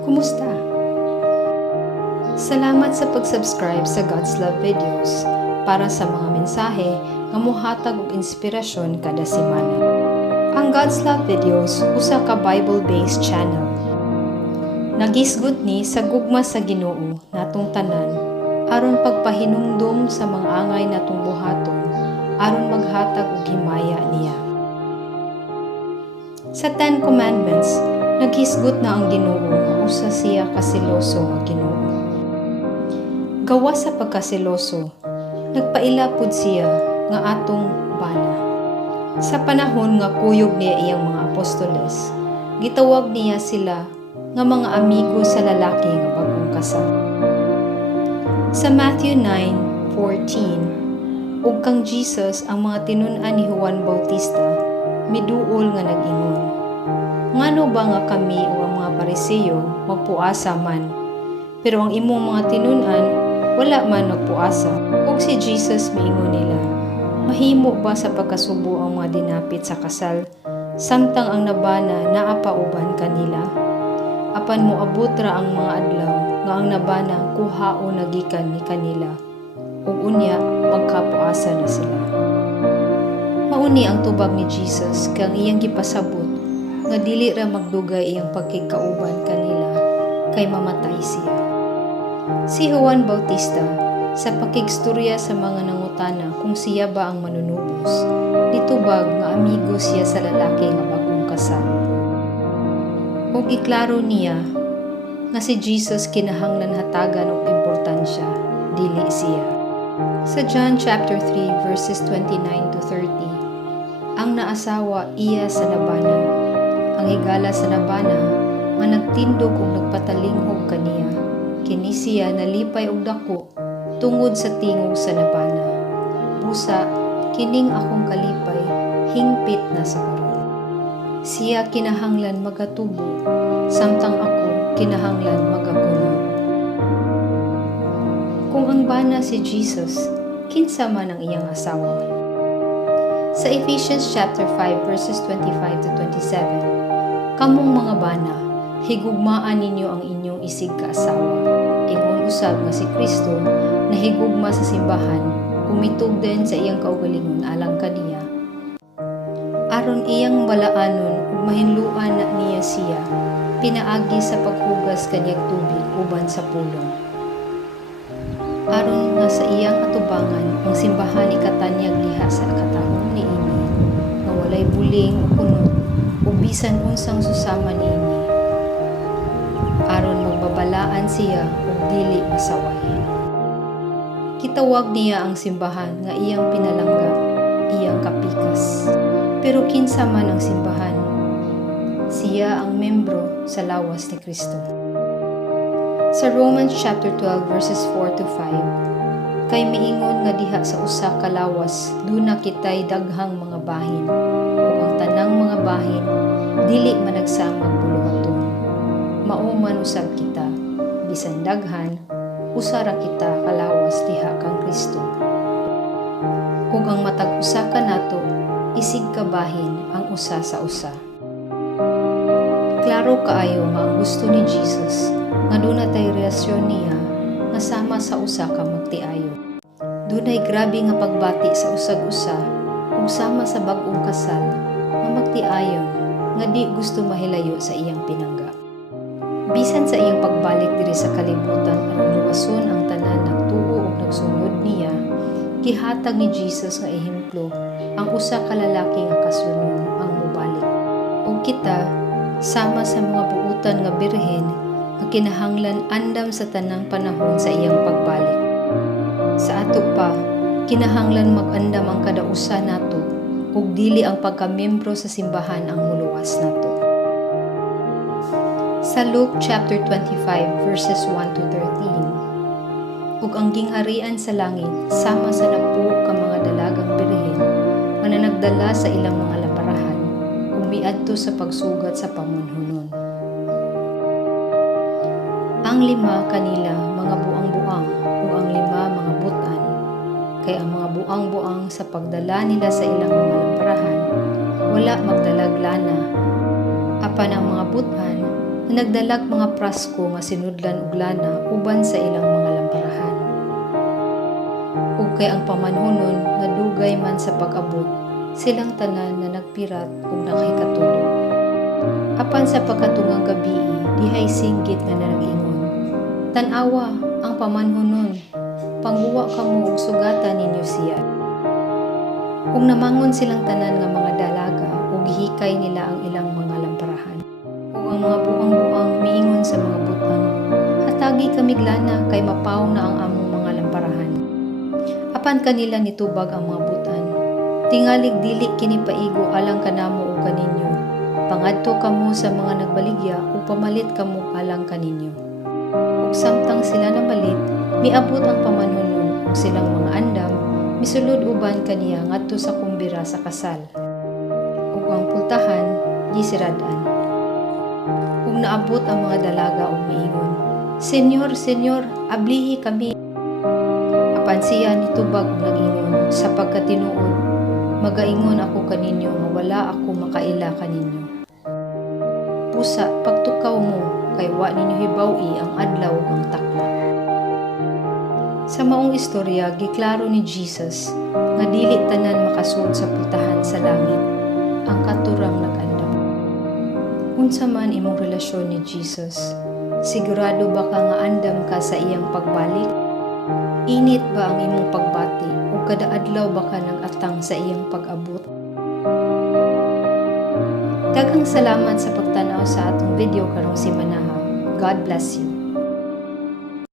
Kumusta? Salamat sa pag-subscribe sa God's Love Videos para sa mga mensahe nga mohatag og inspirasyon kada semana. Ang God's Love Videos usa ka Bible-based channel. Nagisgot ni sa gugma sa Ginoo natong tanan aron pagpahinumdom sa mga angay natong buhaton aron maghatag og himaya niya. Sa 10 Commandments, naghisgot na ang Ginoo nga usa siya kasiloso nga Ginoo. Gawa sa pagkasiloso, nagpaila pud siya nga atong bana. Sa panahon nga kuyog niya iyang mga apostoles, gitawag niya sila nga mga amigo sa lalaki nga bagong kasal. Sa Matthew 9:14, ug kang Jesus ang mga tinun-an ni Juan Bautista miduol nga nag-ingon, ngano ba nga kami o ang mga Pariseyo magpuasa man, pero ang imong mga tinun-an wala man nagpuasa. Ug si Jesus miingon nila, mahimo ba sa pagkasubo ang mga dinapit sa kasal, samtang ang nabana naa pa uban kanila? Apan moabot ra ang mga adlaw nga ang nabana kuhao nagikan ni kanila, ug unya magkapuasa na sila. Mauni ang tubag ni Jesus kang iyang gipasabot nga dili ra magdugay iyang pagkikauban kanila kay mamatay siya. Si Juan Bautista sa pakigstorya sa mga nangutana kung siya ba ang manunubos, nitubag nga amigo siya sa lalaki nga bagong kasal. Ug iklaro niya nga si Jesus kinahanglan hatagan og importansya, dili siya. Sa John chapter 3 verses 29 to 30, ang naasawa iya sa nabana, ang higala sa nabana nga nagtindog ug nagpatalinghog kaniya, kini siya nalipay og dako tungod sa tingog sa nabana. Busa kining akong kalipay hingpit na sa karon. Siya kinahanglan magatubo, samtang ako kinahanglan magapuno. Kung ang bana si Jesus, kinsa man ang iyang asawa? Sa Ephesians chapter 5 verses 25 to 27, kamong mga bana, higugmaan ninyo ang inyong isig kaasawa. Ingon usab nga si Kristo na higugma sa simbahan, umitugden sa iyang kaugalingon alang kaniya, aron iyang balaanon ug mahinluan na niya siya, pinaagi sa paghugas kaniyang tubig uban sa pulong. Aron nga sa iyang atubangan ang simbahan ikatanyag liha sa katahom niini, nga walay buling o kunot o bisan unsang susama niini, aron magbabalaan siya ug dili masaway. Kitawag niya ang simbahan nga iyang pinalangga, iyang kapikas. Pero kinsa man ang simbahan? Siya ang membro sa lawas ni Kristo. Sa Romans chapter 12 verses 4 to 5, kay miingon nga diha sa usa ka lawas duna kitay daghang mga bahin, ug ang tanang mga bahin dili managsamag buluhaton. Mao man usab kita, bisan daghan, usa ra kita kalawas diha kang Kristo. Ug ang matag usa ka nato, isig ka bahin ang usa sa usa. Klaro kaayo nga ang gusto ni Jesus nga dunay relasyon niya nga sama sa usa ka magtiayon. Dunay grabe nga pagbati sa usag-usa ug sama sa bag-ong kasal nga magtiayon nga di gusto mahilayo sa iyang pinangga. Bisan sa iyang pagbalik diri sa kalibutan aron luwason ang tanan nagtuo ug nagsunod niya, gihatag ni Jesus nga ehemplo ang usa ka lalaki nga kasunod ang mobalik. Ug kita sama sa mga buutan nga birhen nga kinahanglan andam sa tanang panahon sa iyang pagbalik. Sa ato pa, kinahanglan mag-andam ang kada usa nato ug dili ang pagkamembro sa simbahan ang muluwas nato. Sa Luke chapter 25 verses 1 to 13, ug ang gingharian sa langit sama sa 10 ka mga dalagang birhen nga nagdala sa ilang mga laparahan ug miadto sa pagsugat sa pamunhunon. Ang 5 kanila mga buang-buang ug ang 5 mga butan, kay ang mga buang-buang sa pagdala nila sa ilang mga lamparahan wala magdalag lana, apan ang mga butan na nagdalag mga prasko nga sinudlan og lana uban sa ilang mga lamparahan. Ug kay ang pamanhonon nga dugay man sa pag-abot, silang tanan na nagpirat ug nakahikatulog. Apan sa pagkatungang gabi, dihay singgit nga nag-ingon. Tan-awa ang pamanhonon, pangguwa kamo og sugatan ninyo siya. Ug namangon silang tanan nga mga dalaga ug gihikay nila ang ilang mga lamparahan. Ug ang mga buang-buang miingon sa mga butan, hatagi kami glana kay mapaw na ang among mga lamparahan. Apan kanila nitubag ang mga butan, tingalig dili kini paigo alang kanamo ug kaninyo. Pangadto kamo sa mga nagbaligya ug pamalit kamo alang kaninyo. Ug samtang sila namalit, miabot ang pamanhonon ug silang mga andam misulod uban kaniya ngadto sa kumbira sa kasal. Ug ang pultahan gisiradan. Ug naabot ang mga dalaga ug miingon, "Senyor, Senyor, ablihi kami." Apan siya nitubag ug nagingon, "Sa pagkatinuod, magaingon ako kaninyo nga wala ako makaila kaninyo. Pusa, pagtukaw mo, kay wa ninyo hibaw-i ang adlaw ug ang takla." Sa maong istorya, giklaro ni Jesus nga dili tanan makasud sa pultahan sa langit, ang katurang nag-andam. Unsa man imong relasyon ni Jesus? Sigurado ba ka nga andam ka sa iyang pagbalik? Init ba ang imong pagbati o kada adlaw ba ka nag-atang sa iyang pag-abot? Daghang salamat sa pagtanaw sa atong video karong simana. God bless you.